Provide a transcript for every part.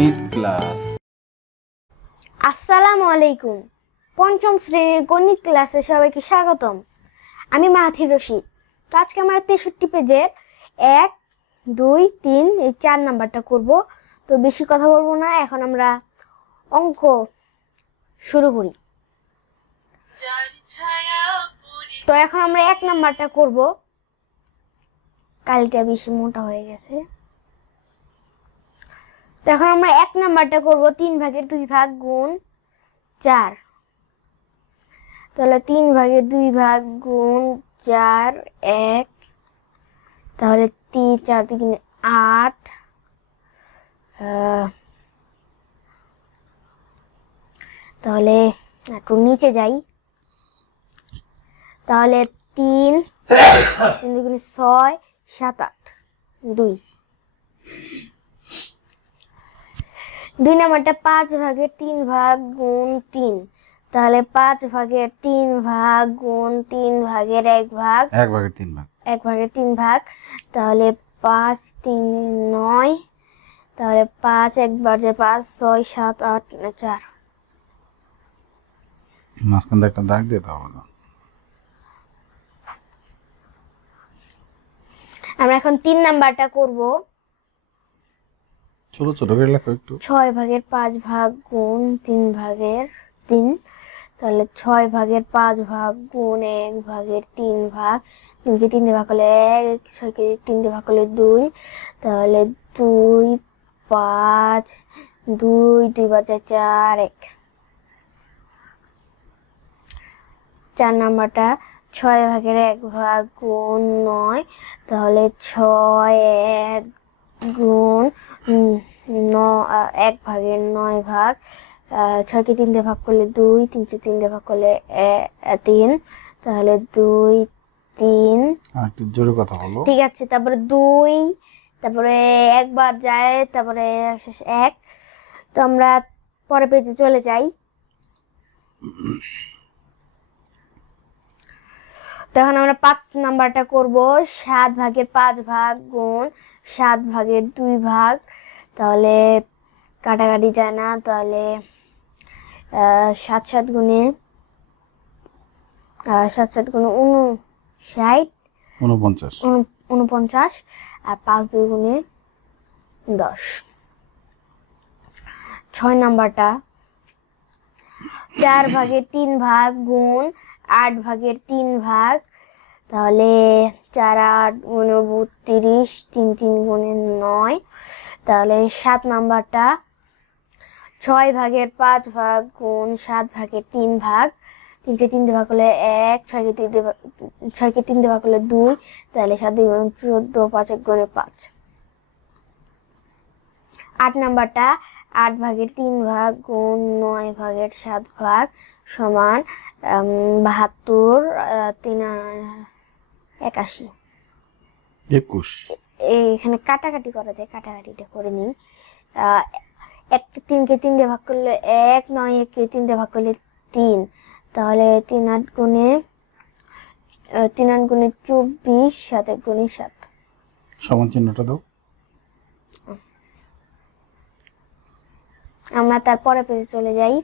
গণিত ক্লাস। আসসালামু আলাইকুম। পঞ্চম শ্রেণীর গণিত ক্লাসে সবাইকে স্বাগতম। আমি মাহাথির রশিদ। তো আজকে আমরা 63 পেজের 1, 2, 3 এই 4 নাম্বারটা করব। তো বেশি কথা বলবো না, এখন আমরা অঙ্ক শুরু করি। তো এখন আমরা 1 নাম্বারটা করব। কালিটা বেশি মোটা হয়ে গেছে। তো এখন আমরা 1 নাম্বারটা করব 3 ভাগের 2 ভাগ গুণ 4। তাহলে 3 ভাগের 2 ভাগ গুণ 4 1, তাহলে 3 4 3 8, তাহলে একটু নিচে যাই। তাহলে 3 3 দুগুণে 6 7 8 2। 2 নাম্বারটা 5 ভাগের 3 ভাগ গুণ 3। তাহলে 5 ভাগের 3 ভাগ গুণ 3 ভাগের 1 ভাগ 1 ভাগের 3 ভাগ। 1 ভাগের 3 ভাগ। তাহলে 5 3 9, তাহলে 5 একবার যে 5 6 7 8 4। মাঝখানে একটা দাগ দিয়ে দাও না। আমরা এখন 3 নাম্বারটা করব। ছোট ছোট করে লেখো একটু। 6 ভাগের 5 ভাগ গুণ 3 ভাগের 3। তাহলে 6 ভাগের 5 ভাগ গুণ 1 ভাগের 3 ভাগ। 3 কে 3 দিয়ে ভাগ করলে 1, 6 কে 3 দিয়ে ভাগ করলে 2। তাহলে 2 5 2 2 বাজে 4 1। 4 নাম্বারটা 6 ভাগের 1 ভাগ গুণ 9। তাহলে 6 1 গুণ 1 ভাগের 9 ভাগ। 6 কে 3 দিয়ে ভাগ করলে 2, 3 কে 3 দিয়ে ভাগ করলে 3। তাহলে 2 3। আর একটু জোরে কথা বলো। ঠিক আছে, তারপরে 2, তারপরে একবার যায়, তারপরে 1। তো আমরা পরের পেজে চলে যাই। তখন আমরা 5 নাম্বারটা করব। 7 ভাগের 5 ভাগ গুণ 7 ভাগের 2 ভাগ। তাহলে কাটাকাটি যায় না। তাহলে 7 7 গুণে 7 7 গুণে 59 49, আর 5 2 গুণে 10। 6 নাম্বারটা 4 ভাগের 3 ভাগ গুণ 8 ভাগের 3 ভাগ। তাহলে 4 8 গুণে 32, 3 3 গুণে 9। তাহলে 7 নাম্বারটা 6 ভাগের 5 ভাগ গুণ 7 ভাগের 3 ভাগ। 3 কে 3 দিয়ে ভাগ করলে 1, 6 কে 3 দিয়ে ভাগ করলে 2। তাহলে 7 2 গুণ 14, 5 1 গুণে 5। 8 নাম্বারটা 8 ভাগের 3 ভাগ গুণ 9 ভাগের 7 ভাগ সমান 72 3 81। 21। এখানে কাটাকাটি করা যায়, কাটাকাটিটা করে নিই। 1 কে 3 কে 3 দিয়ে ভাগ করলে 1, 9 1 কে 3 দিয়ে ভাগ করলে 3। তাহলে 3 8 গুণে 24, 7 1 গুণে 7। সমান চিহ্নটা দাও। আমরা তারপরে পেজে চলে যাই।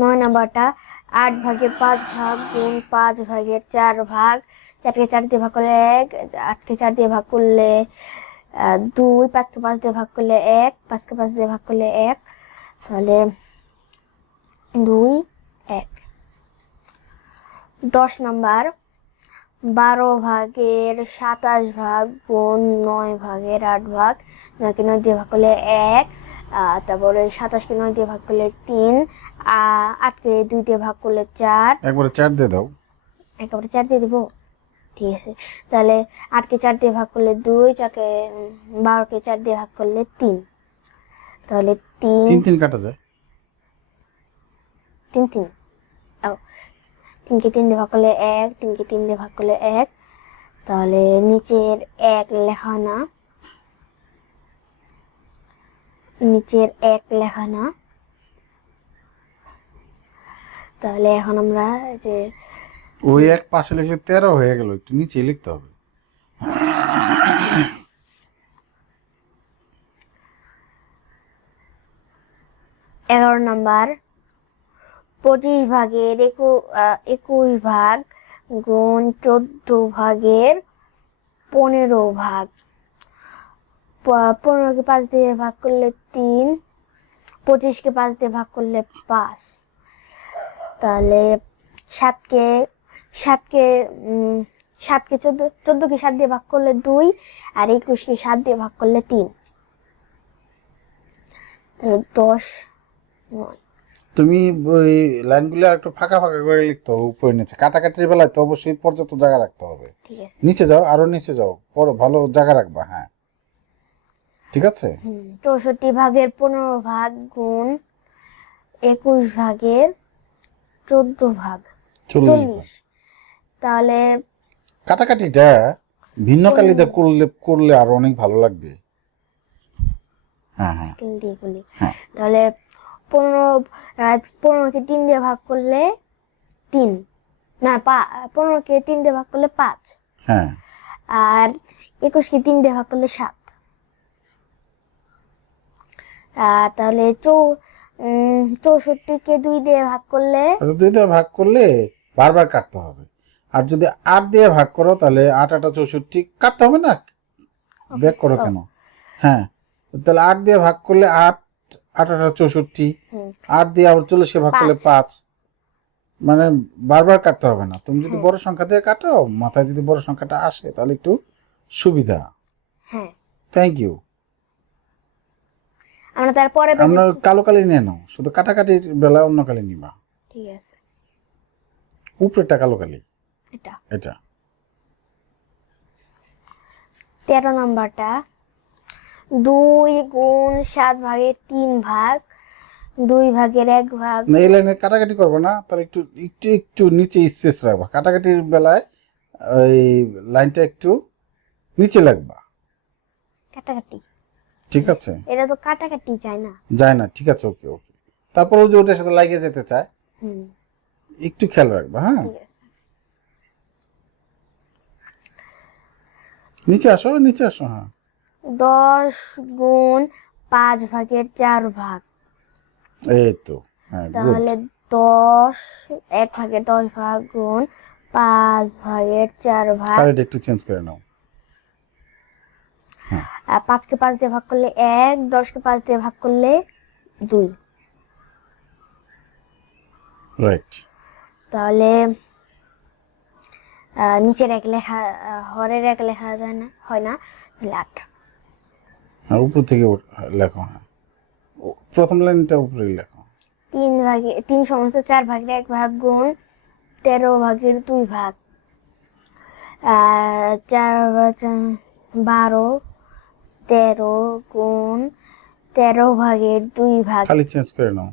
9 নাম্বারটা 8 ভাগের 5 ভাগ গুণ 5 ভাগের 4 ভাগ। 4 কে 4 দিয়ে ভাগ করলে 1, 8 কে 4 দিয়ে ভাগ করলে 2, 5 কে 5 দিয়ে ভাগ করলে 1, 5 কে 5 দিয়ে ভাগ করলে 1। তাহলে 2 1। 10 নাম্বার 12 ভাগের 27 ভাগ গুণ 9 ভাগের 8 ভাগ। 9 কে 9 দিয়ে ভাগ করলে 1। তারপরে 27 কে 9 দিয়ে ভাগ করলে 3। 8 কে 2 দিয়ে ভাগ করলে 4। একবারে 4 দিয়ে দাও। একেবারে 4 দিয়ে দিব, ঠিক আছে। তাহলে 8 কে 4 দিয়ে ভাগ করলে 2, 12 কে 4 দিয়ে ভাগ করলে 3। তাহলে 3 3 কাটা যায়। 3 3 3 কে 3 দিয়ে ভাগ করলে 1, 3 কে 3 দিয়ে ভাগ করলে 1। তাহলে নিচের 1 লেখা না, নিচের 1 লেখা না। তাহলে এখন আমরা যে ওই এক পাশে লিখলে 13 হয়ে গেল, একটু নিচে লিখতে হবে। 11 নাম্বার 25 ভাগের 21 ভাগ গুণ 14 ভাগের 15 ভাগ। 15কে 5 দিয়ে ভাগ করলে 3, 25কে 5 দিয়ে ভাগ করলে 5, তাহলে 7কে 14কে 7 দিয়ে ভাগ করলে 2, আর 21কে 7 দিয়ে ভাগ করলে 3, তাহলে 10 9। তুমি ওই লাইনগুলো একটু ফাঁকা ফাঁকা করে লিখতে হবে উপরে নিচে। কাটাকাটির বেলায় তো অবশ্যই পর্যাপ্ত জায়গা রাখতে হবে। ঠিক আছে। নিচে যাও, আরো নিচে যাও, পরে ভালো জায়গা রাখবা। হ্যাঁ, ঠিক আছে। 64 ভাগের 15 ভাগ গুণ 21 ভাগের 14 ভাগ 40 তাহলে কাটাকাটিটা ভিন্ন কালিতে করলে আরো অনেক ভালো লাগবে। হ্যাঁ হ্যাঁ 3 দিয়ে গুলি, হ্যাঁ। তাহলে 15কে 3 দিয়ে ভাগ করলে 3, না 15কে 3 দিয়ে ভাগ করলে 5, হ্যাঁ আর 21কে 3 দিয়ে ভাগ করলে 7। আর তাহলে 64কে 2 দিয়ে ভাগ করলে, 2 দিয়ে ভাগ করলে বারবার কাটতে হবে। আর যদি 8 দিয়ে ভাগ করো তাহলে 8 8 64 কাটতে হবে না, ব্যাক করো কেন? হ্যাঁ, তাহলে 8 দিয়ে ভাগ করলে 8 8 8 64, 8 দিয়ে আবার 40কে ভাগ করলে 5, মানে বারবার কাটতে হবে না। তুমি যদি বড় সংখ্যা দিয়ে কাটো, মাথায় যদি বড় সংখ্যাটা আসে তাহলে একটু সুবিধা। হ্যাঁ থ্যাংক ইউ। আমরা তারপরে আমরা কালো কালি নিয়ে নাও, শুধু কাটাকাটির বেলা অন্য কালি নিবা। ঠিক আছে, উপরেটা কালো কালি, এটা এটা 13 নাম্বারটা 2 গুণ 7 ভাগের 3 ভাগ 2 ভাগের 1 ভাগ। না, এই লাইনে কাটাকাটি করবো না, তাহলে একটু একটু একটু নিচে স্পেস রাখবা। কাটাকাটির বেলায় ওই লাইনটা একটু নিচে লাগবা, কাটাকাটি, ঠিক আছে? এটা তো কাটাকাটি চাই না। যায় না, ঠিক আছে, ওকে ওকে। তারপরেও যে ওটার সাথে লাগিয়ে যেতে চায়, একটু খেয়াল রাখবা। হ্যাঁ, ঠিক আছে। নিচে আসো, নিচে আসো। হ্যাঁ, 10 গুণ 5 ভাগের 4 ভাগ, এই তো। হ্যাঁ, গুড। তাহলে 10 1 ভাগের 10 ভাগ গুণ 5 ভাগের 4 ভাগ। কালিটা একটু চেঞ্জ করে নাও। হ্যাঁ, 5কে 5 দিয়ে ভাগ করলে 1, 10কে 5 দিয়ে ভাগ করলে 2, রাইট। তাহলে নিচের এক লেখা, হরের এক লেখা যায় না, হয় না, তাহলে 8। হ্যাঁ, উপর থেকে লেখো। হ্যাঁ, প্রথম লাইনটা উপরে লেখো। 3 সমস্ত 4 ভাগের 1 ভাগ গুণ 13 ভাগের 2 ভাগ, 4 12, 13 গুণ 13 ভাগের 2 ভাগ। খালি চেঞ্জ করে নাও।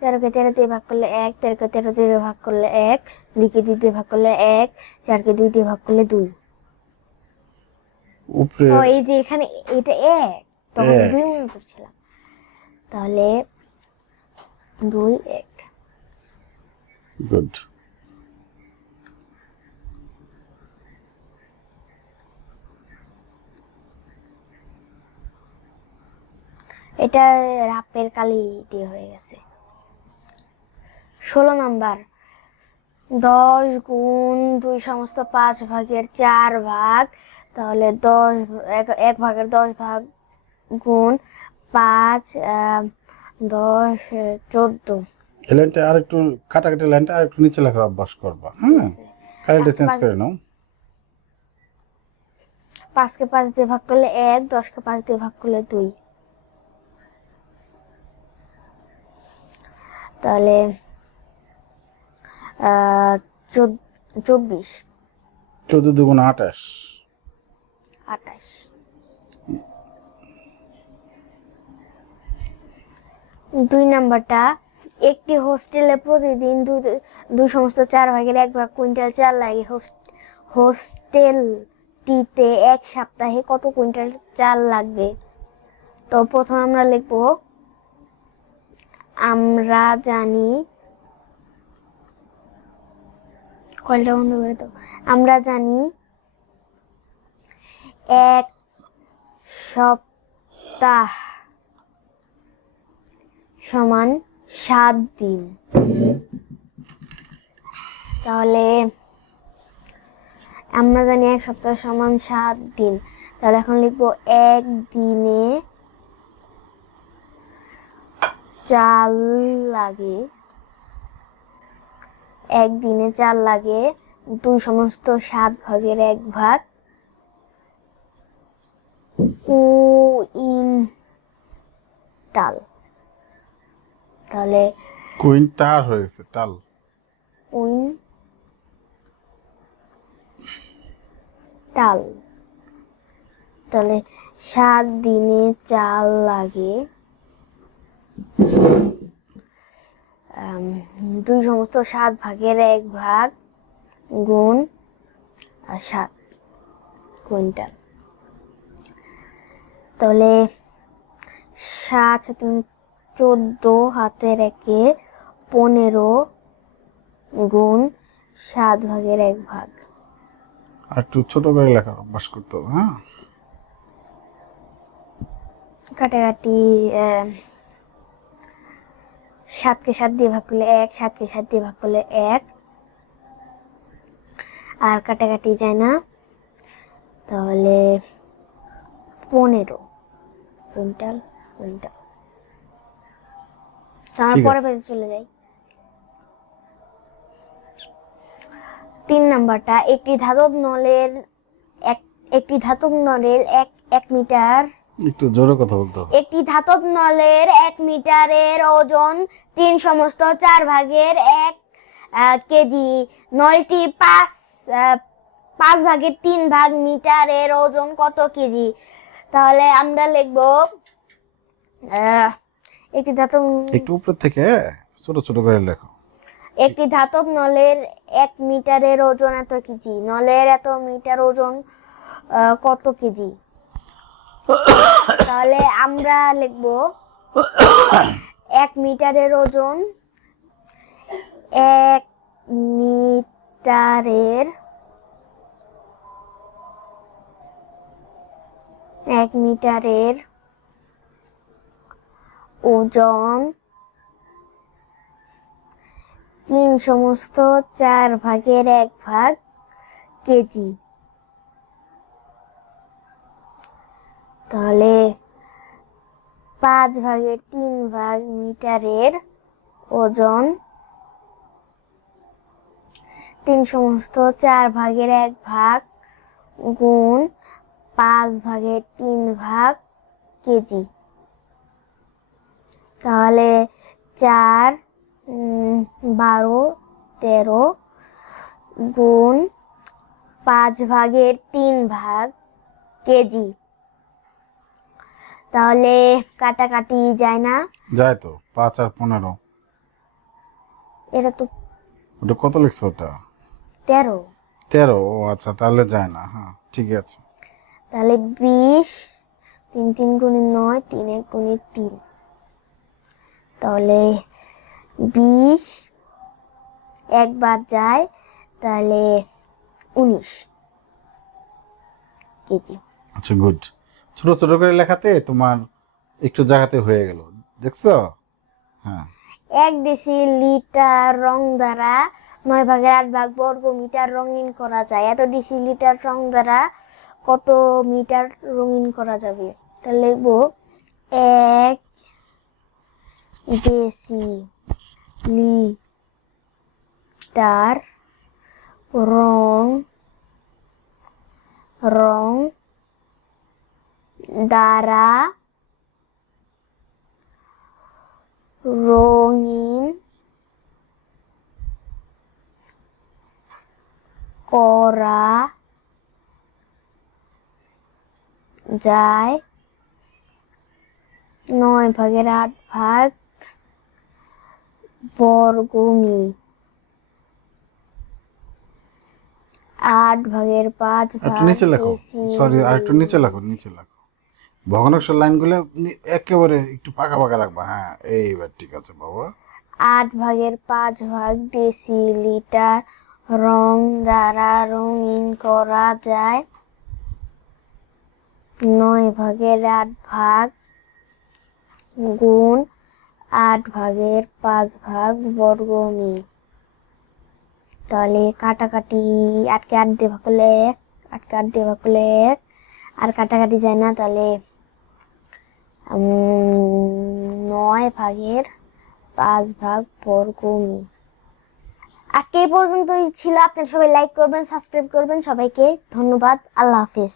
13কে 13 দিয়ে ভাগ করলে 1, 13কে 13 দিয়ে ভাগ করলে 1, 2কে 2 দিয়ে ভাগ করলে 1, 4কে 2 দিয়ে ভাগ করলে 2। উপরে তো এই যে এখানে এটা 1, তখন 2 মনে করছিলাম, তাহলে 2 1। গুড। এটা রাপের কালি দিয়ে হয়ে গেছে। 16 নাম্বার 10 গুণ 2 সমস্ত 5 ভাগের 4 ভাগ, তাহলে 1 ভাগের 10 ভাগ গুণ 5, 10 14। এই লাইনটা আর একটু কাটাকাটি লাইনটা আর একটু নিচে লেখার অভ্যাস করবা। হ্যাঁ, কালিটা চেঞ্জ করে নাও। 5কে 5 দিয়ে ভাগ করলে 1, 10কে 5 দিয়ে ভাগ করলে 2, তাহলে 24 14 2 28। 28। 2 নাম্বারটা একটি হোস্টেলে প্রতিদিন 2 সমস্ত 4 ভাগের 1 ভাগ কুইন্টাল চাল লাগে। হোস্টেলটিতে 1 সপ্তাহে কত কুইন্টাল চাল লাগবে? তো প্রথমে আমরা লিখব, আমরা জানি, কলটা বন্ধ করে দাও। আমরা জানি 1 সপ্তাহ সমান 7 দিন। তাহলে আমরা জানি 1 সপ্তাহ সমান 7 দিন। তাহলে এখন লিখবো 1 দিনে চাল লাগে, 1 দিনে চাল লাগে 2 সমস্ত 7 ভাগের 1 ভাগ কুইন্টাল। তাহলে কুইন্টাল হয়েছে টাল। কুইন্টাল। তাহলে 7 দিনে চাল লাগে 2 সমস্ত 7 ভাগের 1 ভাগ গুণ 7 কুইন্টাল। তাহলে 7 3 14 হাতের 1-এ 15 গুণ 7 ভাগের 1 ভাগ। আর একটু ছোট করে লেখা অভ্যাস করতে হবে। হ্যাঁ, কাটাকাটি 7কে 7 দিয়ে ভাগ করলে 1, 7কে 7 দিয়ে ভাগ করলে 1, আর কাটাকাটি যায় না। তাহলে 15 কুইন্টাল কুইন্টাল। তারপর ঠিক পরের আছে। পেজে চলে যাই। 3 নাম্বারটা, একটি ধাতব নলের এক মিটার, একটু জোরে কথা বলতে হবে। একটি ধাতব নলের 1 মিটারের ওজন 3 সমস্ত 4 ভাগের 1 কেজি। নলটি 5 ভাগের 3 ভাগ মিটারের ওজন কত কেজি? তাহলে আমরা লিখবো একটি ধাতব একটু উপর থেকে ছোট ছোট করে লেখো। একটি ধাতব নলের 1 মিটারের ওজন এত কেজি। নলের এত মিটার ওজন কত কেজি? তাহলে আমরা লিখব 1 মিটারের ওজন 1 মিটারের 1 মিটারের ওজন 3 সমস্ত 4 ভাগের 1 ভাগ কেজি। তাহলে 5 ভাগের 3 ভাগ মিটারের ওজন 3 সমস্ত 4 ভাগের 1 ভাগ গুণ 5 ভাগের 3 ভাগ কেজি। তাহলে 4 12 13 গুণ 5 ভাগের 3 ভাগ কেজি। তাহলে কাটাকাটি যায় না। যায় তো, 5 আর 15। এটা তো ওটা কত লিখছো? ওটা 13। 13। ও আচ্ছা, তাহলে যায় না। হ্যাঁ, ঠিক আছে। তাহলে 20 3 3 গুণে 9, 3 1 গুণে 3। তাহলে 20 একবার যায়, তাহলে 19 কেজি। আচ্ছা, গুড। ছোট ছোট করে লেখাতে তোমার একটু জায়গাতে হয়ে গেল, দেখছো? হ্যাঁ, 1 ডেসিলিটার রং দ্বারা 9 ভাগের 8 ভাগ বর্গ মিটার রঙিন করা যায়। এত ডেসিলিটার রং দ্বারা কত মিটার রঙিন করা যাবে? তাহলে লিখবো 1 ডেসিলিটার রং দ্বারা রঙিন করা যায় 9 ভাগের 8 ভাগ বর্গমি। 8 ভাগের 5 একটু ভাগ নিচে লেখো। সরি, আর একটু নিচে লেখো, নিচে লেখো। ভগ্নাংশের লাইনগুলো একেবারে একটু পাকা পাকা রাখবা। হ্যাঁ, এইবার ঠিক আছে বাবা। 8 ভাগের 5 ভাগ ডেসিলিটার রং দ্বারা রঙিন করা যায় 9 ভাগের 8 ভাগ গুণ 8/5 বর্গমি। তাহলে কাটাকাটি, 8কে 8 দিয়ে ভাগ করলে 1, 8কে 8 দিয়ে ভাগ করলে 1, আর কাটাকাটি যায় না, তাহলে 9/5 বর্গমি। আজকে এই পর্যন্তই ছিল। আপনারা সবাই লাইক করবেন, সাবস্ক্রাইব করবেন। সবাইকে ধন্যবাদ। আল্লাহ হাফিজ।